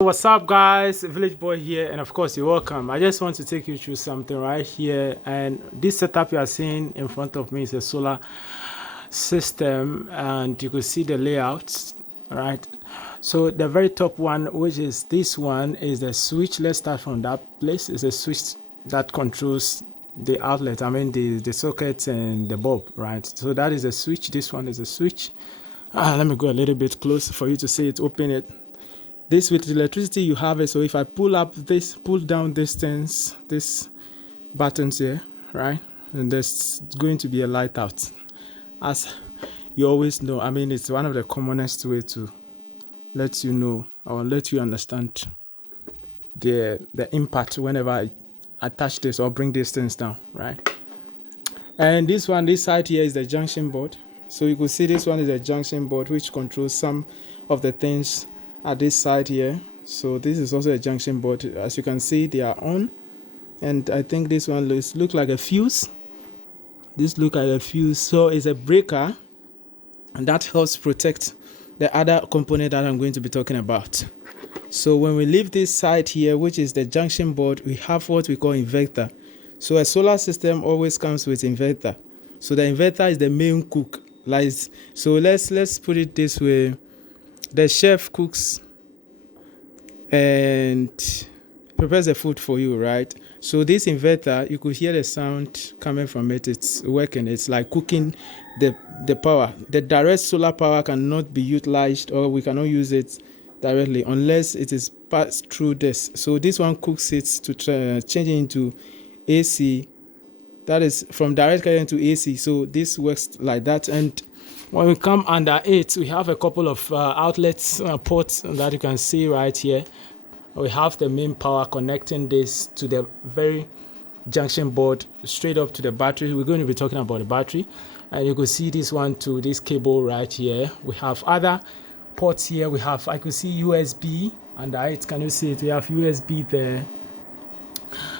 What's up, guys? Village Boy here, and of course you're welcome. I just want to take you through something right here, and this setup you are seeing in front of me is a solar system, and you can see the layouts, right? So the very top one, which is this one, is the switch. Let's start from that place. It's a switch that controls the outlet, I mean the sockets and the bulb, right? So that is a switch. This one is a switch. Let me go a little bit close for you to see it. Open it. This with electricity you have it. So if I pull down distance, this buttons here, right, and there's going to be a light out. As you always know, I mean, it's one of the commonest way to let you know or let you understand the impact whenever I attach this or bring this things down, right? And this side here is the junction board. So you can see this one is a junction board which controls some of the things at this side here. So this is also a junction board. As you can see, they are on, and I think this one looks like a fuse. This look like a fuse. So it's a breaker, and that helps protect the other component that I'm going to be talking about. So when we leave this side here, which is the junction board, we have what we call inverter. So a solar system always comes with inverter. So the inverter is the main cook. So let's put it this way. The chef cooks and prepares the food for you, right? So this inverter, you could hear the sound coming from it. It's working. It's like cooking the power. The direct solar power cannot be utilized, or we cannot use it directly unless it is passed through this. So this one cooks it to change it into AC. That is from direct current to AC. So this works like that. And when we come under it, we have a couple of outlets, ports that you can see right here. We have the main power connecting this to the very junction board straight up to the battery. We're going to be talking about the battery, and you can see this one to this cable right here. We have other ports here. I could see USB under it. Can you see it? We have USB there,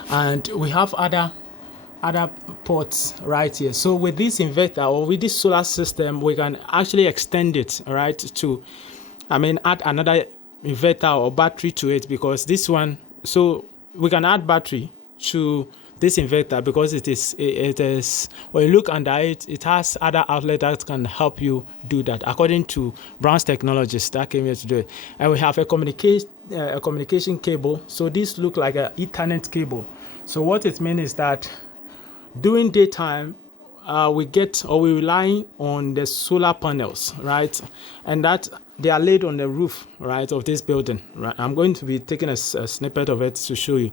and we have other ports right here. So with this inverter or with this solar system, we can actually extend it, right, to add another inverter or battery to it, because this one, so we can add battery to this inverter because it is when you look under it has other outlets that can help you do that, according to Brown's Technologies that came here to do it. And we have a communication cable. So this look like an Ethernet cable. So what it means is that during daytime, we rely on the solar panels, right? And that they are laid on the roof, right, of this building, right? I'm going to be taking a snippet of it to show you.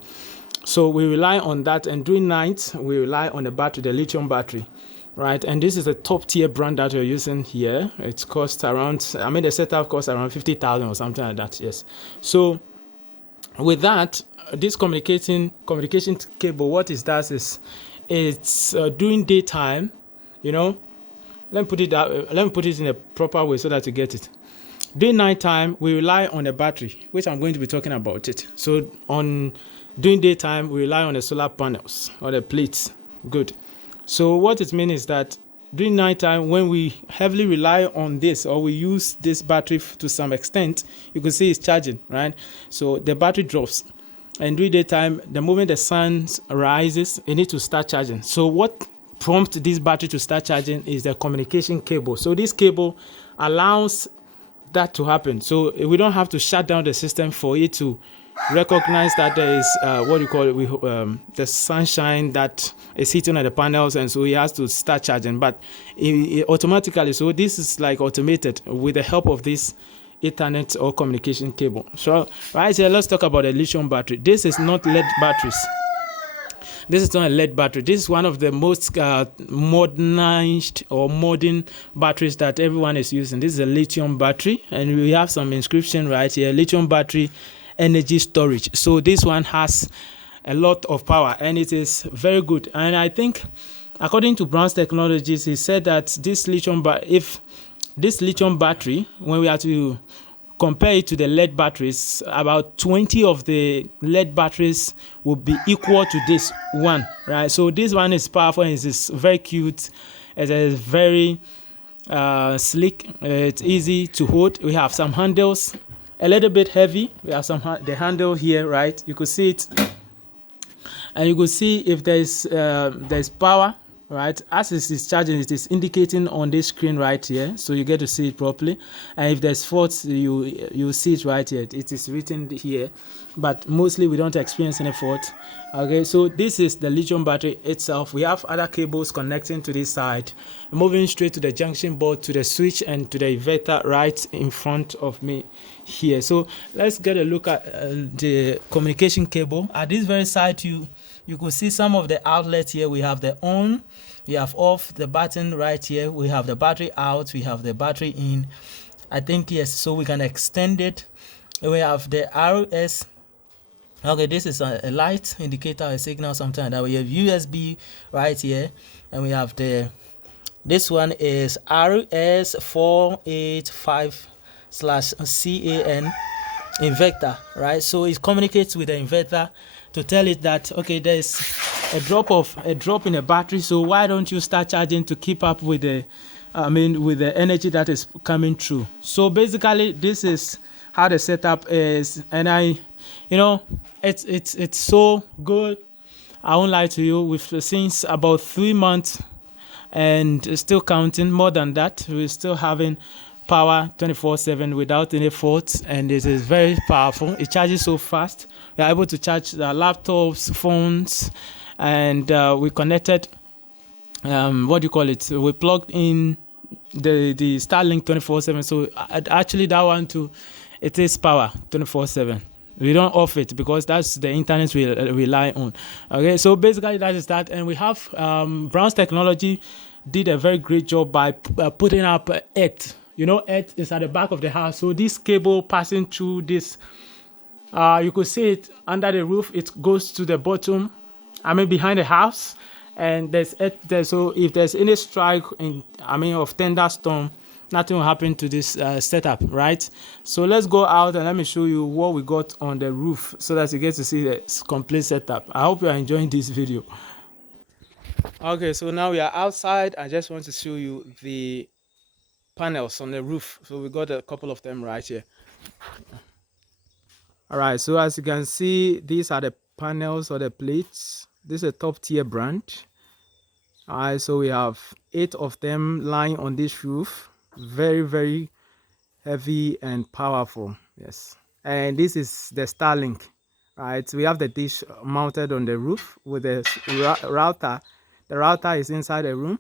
So we rely on that, and during night, we rely on the battery, the lithium battery, right? And this is a top tier brand that we're using here. It costs around, the setup costs around 50,000 or something like that, yes. So with that, this communication cable, what it does is, it's during daytime, let me put it in a proper way so that you get it. During nighttime, we rely on a battery, which I'm going to be talking about it. So during daytime, we rely on the solar panels or the plates. Good. So what it means is that during nighttime, when we heavily rely on this, or we use this battery to some extent, you can see it's charging, right? So the battery drops. And during daytime, the moment the sun rises, it needs to start charging. So what prompts this battery to start charging is the communication cable. So this cable allows that to happen. So we don't have to shut down the system for it to recognize that there is the sunshine that is hitting at the panels, and so it has to start charging. But it automatically, so this is like automated with the help of this Ethernet or communication cable. So right here, let's talk about the lithium battery. This is not lead batteries. This is not a lead battery. This is one of the most modernized or modern batteries that everyone is using. This is a lithium battery, and we have some inscription right here: lithium battery energy storage. So this one has a lot of power, and it is very good. And I think, according to Brown's Technologies, he said that this lithium battery, when we have to compare it to the lead batteries, about 20 of the lead batteries will be equal to this one, right? So this one is powerful, and it's very cute. It is very slick. It's easy to hold. We have some handles a little bit heavy. We have the handle here, right? You could see it, and you could see if there's power, right? As it is charging, it is indicating on this screen right here, so you get to see it properly. And if there's faults, you see it right here. It is written here, but mostly we don't experience any fault. Okay, so this is the lithium battery itself. We have other cables connecting to this side, moving straight to the junction board, to the switch, and to the inverter right in front of me here. So let's get a look at the communication cable. At this very side, you could see some of the outlets here. We have the on, we have off, the button right here, we have the battery out, we have the battery in. I think yes, so we can extend it. We have the RS. Okay, this is a light indicator, a signal, something like that. We have USB right here, and we have this one is RS485/CAN inverter, right? So it communicates with the inverter to tell it that, okay, there's a drop in the battery, so why don't you start charging to keep up with the with the energy that is coming through. So basically this is how the setup is, and it's so good. I won't lie to you, we've since about 3 months and still counting. More than that, we're still having power 24/7 without any faults, and it is very powerful. It charges so fast. We are able to charge the laptops, phones, and we connected we plugged in the Starlink 24/7. So actually that one too, it is power 24/7. We don't off it because that's the internet we rely on. Okay, so basically that is that. And we have Brown's Technology did a very great job by putting up earth. Earth is at the back of the house, so this cable passing through this, you could see it under the roof. It goes to the bottom, behind the house, and there's earth there. So if there's any strike of thunderstorm, nothing will happen to this setup, right? So let's go out and let me show you what we got on the roof so that you get to see the complete setup. I hope you are enjoying this video. Okay, so now we are outside. I just want to show you the panels on the roof. So we got a couple of them right here. All right, so as you can see, these are the panels or the plates. This is a top tier brand. All right, so we have 8 of them lying on this roof. Very, very heavy and powerful. Yes, and this is the Starlink. Right, we have the dish mounted on the roof with the router. The router is inside the room.